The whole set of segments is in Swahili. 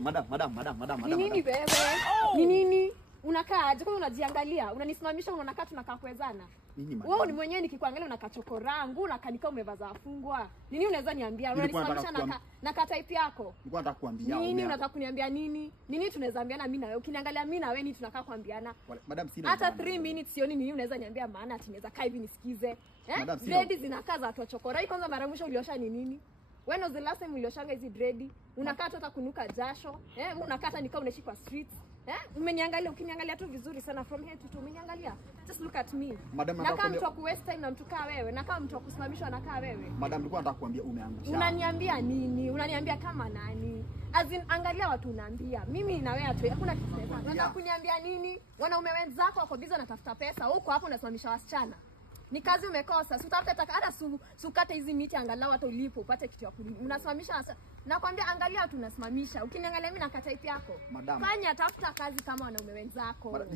Madam. Nini wewe? Nini? Unakaa aje? Kwa unajiangalia? Unanisimamisha unakaa tunakaa kuwezana. Wewe ni mwenyewe nikikuangalia unakaa chokorangu, unakanika umevaza afungwa. Nini unaweza niambia? Unanisimamisha na type yako. Nilikuwa nataka kuambia. Nini unataka kuniambia nini? Nini tunaweza ambiana mimi na wewe? Ukiniangalia mimi na wewe ni tunakaa kuambiana. Madam sina. Hata 3 minutes sioni nini unaweza niambia maana ati naweza kaa hivi nisikize. Dread zinakaa za watu wa chokora. Hii kwanza mara mwisho uliosha ni nini? When was the last time ulioshanga hizi dread? Unakaa hata kunuka jasho. Unakaa hata nikao unaishi kwa streets. Umeniangalia, ukiniangalia tu vizuri sana from head to toe. Umeniangalia? Just look at me. Madam, na kama mtu wa waste time na mtu kaa wewe, na kama mtu wa kusimamishwa na kaa wewe. Madam, nilikuwa nataka kuambia umeangusha. Unaniambia nini? Unaniambia kama nani? As in, angalia watu unaambia. Mimi na wewe hatu hakuna kitu tunaweza. Unataka kuniambia nini? Wanaume wenzako wako busy wanatafuta pesa. Huko hapo unasimamisha wasichana. Ni kazi umekosa. Usitafute hata sukate hizi miti angalau hata ulipo upate kitu ya kulima. Unasimamisha nakwambia angalia watu unasimamisha. Ukiniangalia mimi na type yako. Madam. Fanya tafuta kazi kama wanaume wenzako.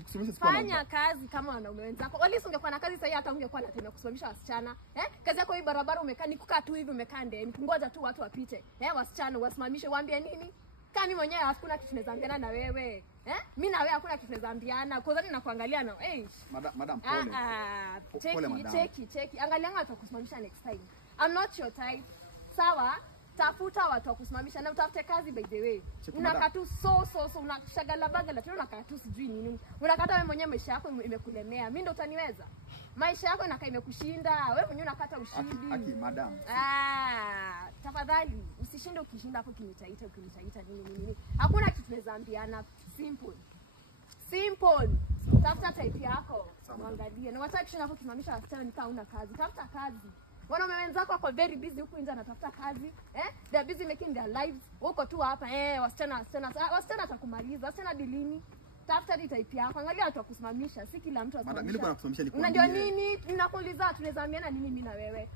Fanya kazi kama wanaume wenzako. Wali ungekuwa na kazi sasa hata ungekuwa na tena kusimamisha wasichana. Kazi yako hii barabara umekaa ni kukaa tu hivi umekaa ndani. Kungoja tu watu wapite. Wasichana wasimamishe waambie nini? Kama mimi mwenyewe hakuna kitu tunaweza ambiana na wewe. Mimi na wewe hakuna kitu tunaweza ambiana. Kwa sababu nakuangalia na Madam pole. Cheki. Angalia watu kusimamisha next time. I'm not your type. Sawa? Tafuta watu wa kusimamisha na utafute kazi by the way. Unakaa tu so unashagala bagala tu unakaa tu sijui nini. Unakata wewe mwenyewe maisha yako imekulemea. Mimi ndo utaniweza. Maisha yako inakaa imekushinda. Wewe mwenyewe unakata ushindi. Aki madam. Tafadhali usishinde ukishinda hapo kinitaita nini. Hakuna kitu tunaweza ambiana. Simple. Tafuta type yako. Angalia. Na wataka kushinda hapo kisimamisha wasichana nikaa una kazi. Tafuta kazi. Wanaume wenzako wako very busy huko nje anatafuta kazi. They are busy making their lives. Huko tu hapa wasichana atakumaliza. Wasichana dilini. Tafuta type yako. Angalia watu wakusimamisha. Si kila mtu asimamisha. Mimi nilikuwa nakusimamisha niko. Unajua nini? Ninakuuliza tunaweza ambiana nini mimi na wewe?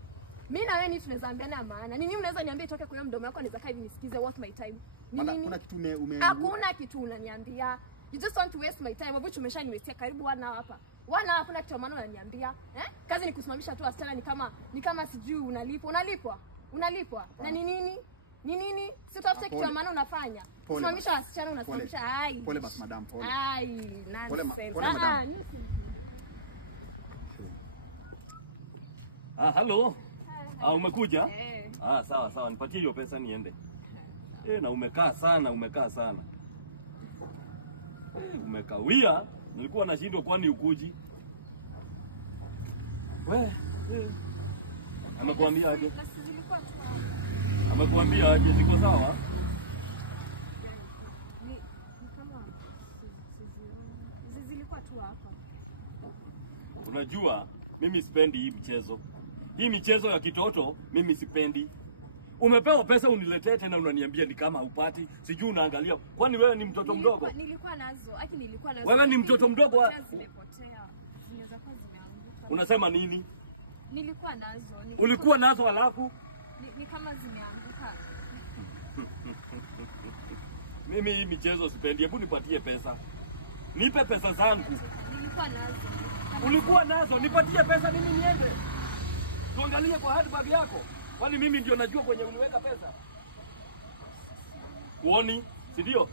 Mimi na wewe ni tunaweza ambiana maana. Nini unaweza niambia itoke kwa mdomo wako anaweza kaa hivi nisikize what my time. Nini? Kuna kitu Hakuna kitu unaniambia. You just want to waste my time. Wabuchu umeshaniwestia karibu 1 hour hapa. 1 hour hakuna kitu maana unaniambia. Kazi ni kusimamisha tu wasichana ni kama sijui unalipwa. Na ni nini? Si utafute kitu maana unafanya. Kusimamisha wasichana unasimamisha Pole basi madam, pole. Nonsense. Pole madam. Hello. Umekuja? Sawa, nipatie hiyo pesa niende. Na umekaa sana. Umekawia, nilikuwa nashindwa kwani ukuji. Amekuambia aje? Amekuambia aje siko sawa? Ni kama zilikuwa tu hapa. Unajua, mimi sipendi hii michezo. Hii michezo ya kitoto mimi sipendi. Umepewa pesa uniletee tena unaniambia ni kama upati. Sijui unaangalia. Kwani wewe ni mtoto mdogo? Nilikuwa nazo. Wewe ni mtoto mdogo zimepotea. Zinaweza kuwa zimeanguka. Unasema nini? Nilikuwa nazo. Ulikuwa nazo alafu? Ni kama zimeanguka. Mimi hii michezo sipendi. Hebu nipatie pesa. Nipe pesa zangu. Nilikuwa nazo. Ulikuwa nazo? Nipatie pesa mimi niende. Tuangalie kwa handbag yako. Kwani mimi ndio najua kwenye uniweka pesa? Uoni? Si ndio?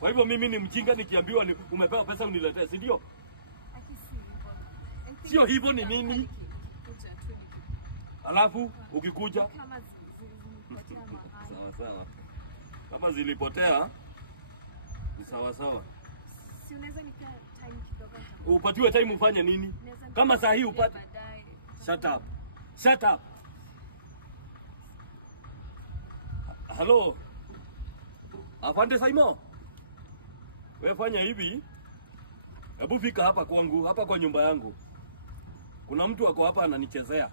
Kwa hivyo mimi ni mjinga nikiambiwa umepewa pesa uniletee, si ndio? Sio hivyo ni nini? Alafu ukikuja sawa. Kama zilipotea ni sawa. Si unaweza nika time kidogo. Upatiwe time ufanye nini? Kama saa hii upate. Shut up. Hello. Afande Saimo. Wewe fanya hivi. Hebu fika hapa kwangu, hapa kwa nyumba yangu. Kuna mtu wako hapa ananichezea.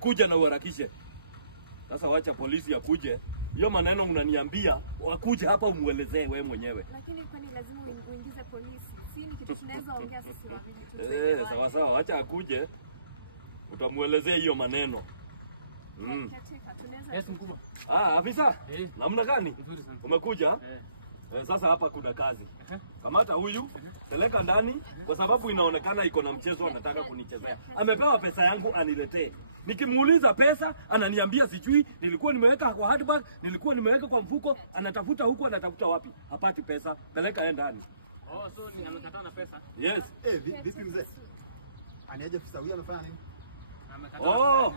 Kuja na uharakishe. Sasa wacha polisi akuje. Hiyo maneno unaniambia, wakuje hapa umuelezee wewe mwenyewe. Lakini kwani lazima uingize polisi? Si ni kitu tunaweza ongea sisi wawili tu. Sawa, acha akuje. Utamuelezea hiyo maneno. Yes, mkubwa. Afisa? Namna gani? Umekuja? Sasa hapa kuna kazi. Kamata huyu, peleka ndani kwa sababu inaonekana iko na mchezo anataka kunichezea. Amepewa pesa yangu aniletee. Nikimuuliza pesa, ananiambia sijui, nilikuwa nimeweka kwa handbag, nilikuwa nimeweka kwa mfuko, anatafuta huko, anatafuta wapi? Hapati pesa. Peleka yeye ndani. Oh, so ni amekataa na pesa? Yes. Vipi mzee? Aniaje afisa huyu amefanya nini? Oh,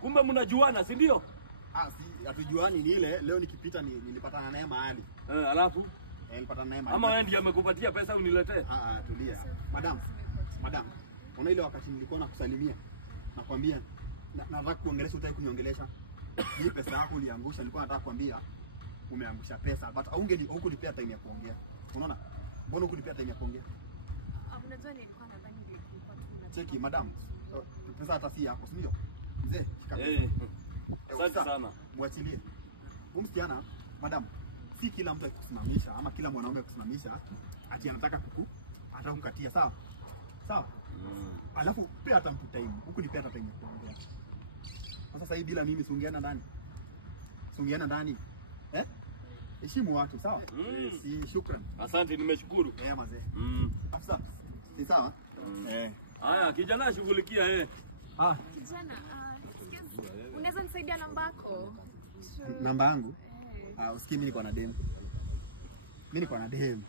kumbe mnajuana, si ndio? Si hatujuani, ni ile leo nikipita nilipatana naye mahali. Alafu Nilipatana naye mahali. ama wewe ndiye amekupatia pesa uniletee? Tulia. Madam. Una ile wakati nilikuwa nakusalimia. Nakwambia nataka kuongelesha, utaki kuniongelesha. Hii pesa yako uliangusha, nilikuwa nataka kuambia umeangusha pesa, but hukunipea time ya kuongea. Unaona? Mbona hukunipea time ya kuongea? Unajua nilikuwa nadhani nilikuwa tunataka. Cheki madam. Pesa hata si yako, si ndio? Mzee, shika. Asante sana. Mwachilie. Umsikiana, madam. Si kila mtu akikusimamisha ama kila mwanaume akikusimamisha ati anataka kumkatia, sawa? Sawa? Alafu pia hata mtu time. Huku ni pia hata time ya kuongea. Sasa hivi bila mimi sungeana ndani. Heshimu watu, sawa? Si shukrani. Asante, nimeshukuru. Mazee. Afisa. Si sawa? Haya, kijana shughulikia Kijana, unaweza nisaidia namba yako? Namba yangu? Usikii mimi niko na dem. Niko na dem.